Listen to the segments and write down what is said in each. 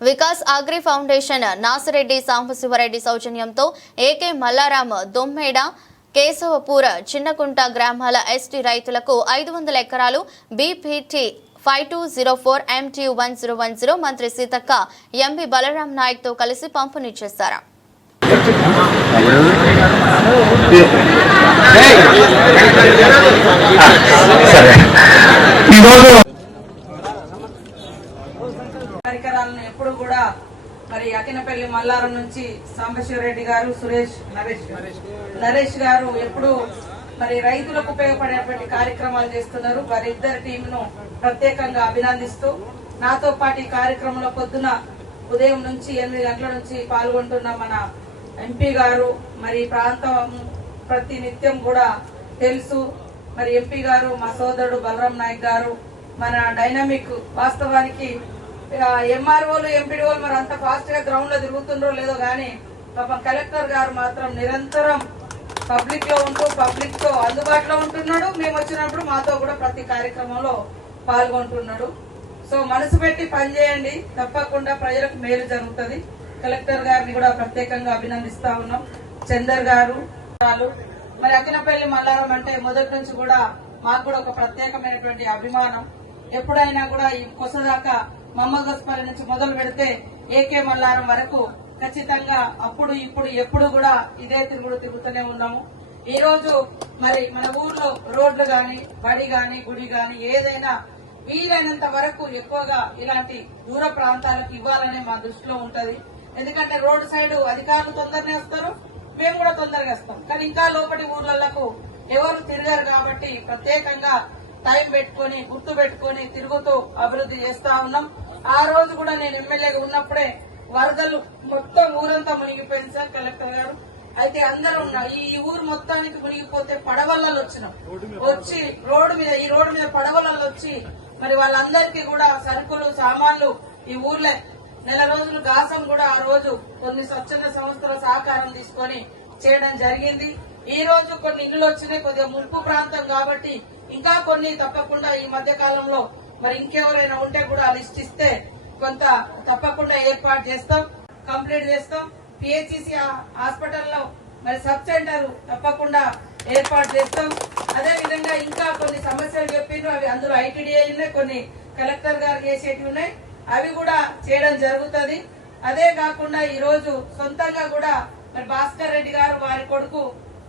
Vikas agri foundation Nasireddy Sambasivareddy సౌజన్యంతో AK మల్లారాం దొమ్మేడ కేశవపూర Chinnakunta గ్రామాల ST రైతులకు ఐదు వందల ఎకరాలు BPT five two zero four MT one zero one zero మంత్రి సీతక్క ఎంపీ బలరాం నాయక్తో కలిసి పంపిణీ చేశారు. ఈరోజు ఎప్పుడు కూడా మరి అకినపల్లి మల్లారం నుంచి సాంబశివరెడ్డి గారు సురేష్ నరేష్ నరేష్ గారు. ఎప్పుడు మరి రైతులకు ఉపయోగపడేటువంటి కార్యక్రమాలు చేస్తున్నారు. వారి ఇద్దరు టీంను ప్రత్యేకంగా అభినందిస్తూ నాతో పాటు ఈ కార్యక్రమంలో పొద్దున ఉదయం నుంచి ఎనిమిది గంటల నుంచి పాల్గొంటున్న మన ఎంపీ గారు మరి ప్రాంతం ప్రతి నిత్యం కూడా తెలుసు. మరి ఎంపీ గారు మా సోదరుడు బలరాం నాయక్ గారు. మన డైనమిక్ వాస్తవానికి ఎంఆర్ఓలు ఎంపీడీఓలు మరి అంత ఫాస్ట్గా గ్రౌండ్లో తిరుగుతుండ్రో లేదో గానీ పాపం కలెక్టర్ గారు మాత్రం నిరంతరం పబ్లిక్లో ఉంటూ పబ్లిక్తో అందుబాటులో ఉంటున్నాడు. మేము వచ్చినప్పుడు మాతో కూడా ప్రతి కార్యక్రమంలో పాల్గొంటున్నాడు. సో మనసు పెట్టి పనిచేయండి తప్పకుండా ప్రజలకు మేలు జరుగుతుంది. కలెక్టర్ గారిని కూడా ప్రత్యేకంగా అభినందిస్తా ఉన్నాం. చందర్ గారు మరి అకినపల్లి మల్లారం అంటే మొదటి నుంచి కూడా మాకు కూడా ఒక ప్రత్యేకమైనటువంటి అభిమానం. ఎప్పుడైనా కూడా ఈ కొసదాకా మమ్మగస్పల్లి నుంచి మొదలు పెడితే ఏకే మల్లారం వరకు ఖచ్చితంగా అప్పుడు ఇప్పుడు ఎప్పుడు కూడా ఇదే తిరుగుడు తిరుగుతూనే ఉన్నాము. ఈ రోజు మరి మన ఊర్లో రోడ్లు గాని బడి గాని గుడి గాని ఏదైనా వీలైనంత వరకు ఎక్కువగా ఇలాంటి దూర ప్రాంతాలకు ఇవ్వాలనే మా దృష్టిలో ఉంటది. ఎందుకంటే రోడ్డు సైడ్ అధికారులు తొందరనే వస్తారు మేము కూడా తొందరగా వస్తాం. కానీ ఇంకా లోపలి ఊర్లకు ఎవరు తిరగరు కాబట్టి ప్రత్యేకంగా టైం పెట్టుకొని గుర్తు పెట్టుకొని తిరుగుతూ అభివృద్ధి చేస్తా ఉన్నాం. ఆ రోజు కూడా నేను ఎమ్మెల్యేగా ఉన్నప్పుడే వరదలు మొత్తం ఊరంతా మునిగిపోయింది సార్ కలెక్టర్ గారు. అయితే అందరూ ఉన్నా ఈ ఊరు మొత్తానికి మునిగిపోతే పడవలలో వచ్చినాం. వచ్చి రోడ్డు మీద ఈ రోడ్డు మీద పడవలలో వచ్చి మరి వాళ్ళందరికీ కూడా సరుకులు సామాన్లు ఈ ఊర్లే. నెల రోజులు గాసం కూడా ఆ రోజు కొన్ని స్వచ్ఛంద సంస్థల సహకారం తీసుకొని చేయడం జరిగింది. ఈ రోజు కొన్ని ఇళ్ళు వచ్చినాయి కొద్దిగా ములుపు ప్రాంతం కాబట్టి ఇంకా కొన్ని తప్పకుండా ఈ మధ్య కాలంలో మరి ఇంకెవరైనా ఉంటే కూడా ఆ లిస్ట్ ఇస్తే కొంత తప్పకుండా ఏర్పాటు చేస్తాం కంప్లీట్ చేస్తాం. పిహెచ్సి హాస్పిటల్లో మరి సబ్ సెంటర్ తప్పకుండా ఏర్పాటు చేస్తాం. అదే విధంగా ఇంకా కొన్ని సమస్యలు చెప్పిండ్రు అవి అందులో ఐటీడీఏ ఉన్నాయి కొన్ని కలెక్టర్ గారు చేసేటివి ఉన్నాయి. అవి కూడా చేయడం జరుగుతుంది. అదే కాకుండా ఈ రోజు సొంతంగా కూడా మరి భాస్కర్ రెడ్డి గారు వారి కొడుకు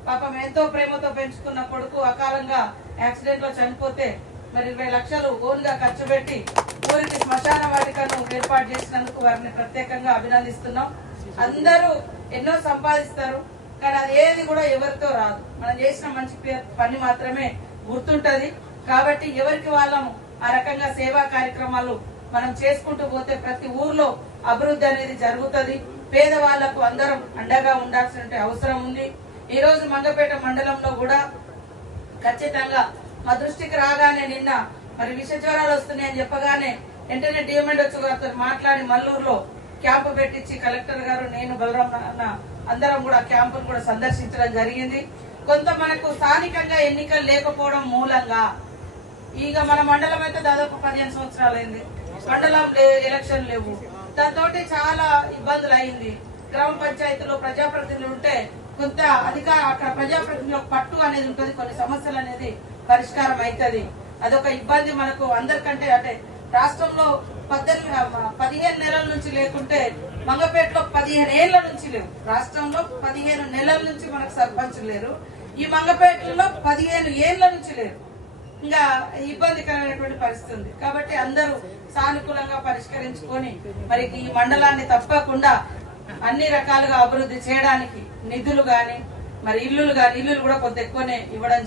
పాపం ఎంతో ప్రేమతో పెంచుకున్న కొడుకు అకాలంగా యాక్సిడెంట్లో చనిపోతే మరి ఇరవై లక్షలు ఓన్గా ఖర్చు పెట్టి ఊరికి శ్మశాన వాటికను ఏర్పాటు చేసినందుకు వారిని ప్రత్యేకంగా అభినందిస్తున్నాం. అందరూ ఎన్నో సంపాదిస్తారు కానీ అది ఏది కూడా ఎవరితో రాదు. మనం చేసిన మంచి పని మాత్రమే గుర్తుంటది. కాబట్టి ఎవరికి వాళ్ళము ఆ రకంగా సేవా కార్యక్రమాలు మనం చేసుకుంటూ పోతే ప్రతి ఊర్లో అభివృద్ధి అనేది జరుగుతుంది. పేదవాళ్ళకు అందరం అండగా ఉండాల్సిన అవసరం ఉంది. ఈ రోజు మంగపేట మండలంలో కూడా ఖచ్చితంగా మా దృష్టికి రాగానే నిన్న మరి విష జ్వరాలు వస్తున్నాయని చెప్పగానే వెంటనే డిఎంఎండ్ వచ్చి గారితో మాట్లాడి మల్లూరులో క్యాంపు పెట్టించి కలెక్టర్ గారు నేను బలరాం అన్న అందరం కూడా క్యాంపును కూడా సందర్శించడం జరిగింది. కొంత మనకు స్థానికంగా ఎన్నికలు లేకపోవడం మూలంగా ఇక మన మండలం అయితే దాదాపు పదిహేను సంవత్సరాలైంది మండలం ఎలక్షన్ లేవు. దాంతో చాలా ఇబ్బందులు అయింది. గ్రామ పంచాయతీలో ప్రజాప్రతినిధులు ఉంటే కొంత అధికార అక్కడ ప్రజాప్రతినిధుల పట్టు అనేది ఉంటుంది కొన్ని సమస్యలు అనేది పరిష్కారం అవుతుంది అదొక ఇబ్బంది మనకు అందరికంటే అంటే రాష్ట్రంలో పద్దెనిమిది పదిహేను నెలల నుంచి లేకుంటే మంగపేటలో పదిహేను ఏళ్ళ నుంచి లేవు. రాష్ట్రంలో పదిహేను నెలల నుంచి మనకు సర్పంచ్ లేరు. ఈ మంగపేటలో పదిహేను ఏళ్ళ నుంచి లేరు. ఇంకా ఇబ్బందికరమైనటువంటి పరిస్థితి ఉంది. కాబట్టి అందరూ సానుకూలంగా పరిష్కరించుకొని మరి ఈ మండలాన్ని తప్పకుండా అన్ని రకాలుగా అభివృద్ధి చేయడానికి నిధులు గాని మరి ఇల్లులు గాని ఇల్లులు కూడా కొంత ఎక్కువనే ఇవ్వడం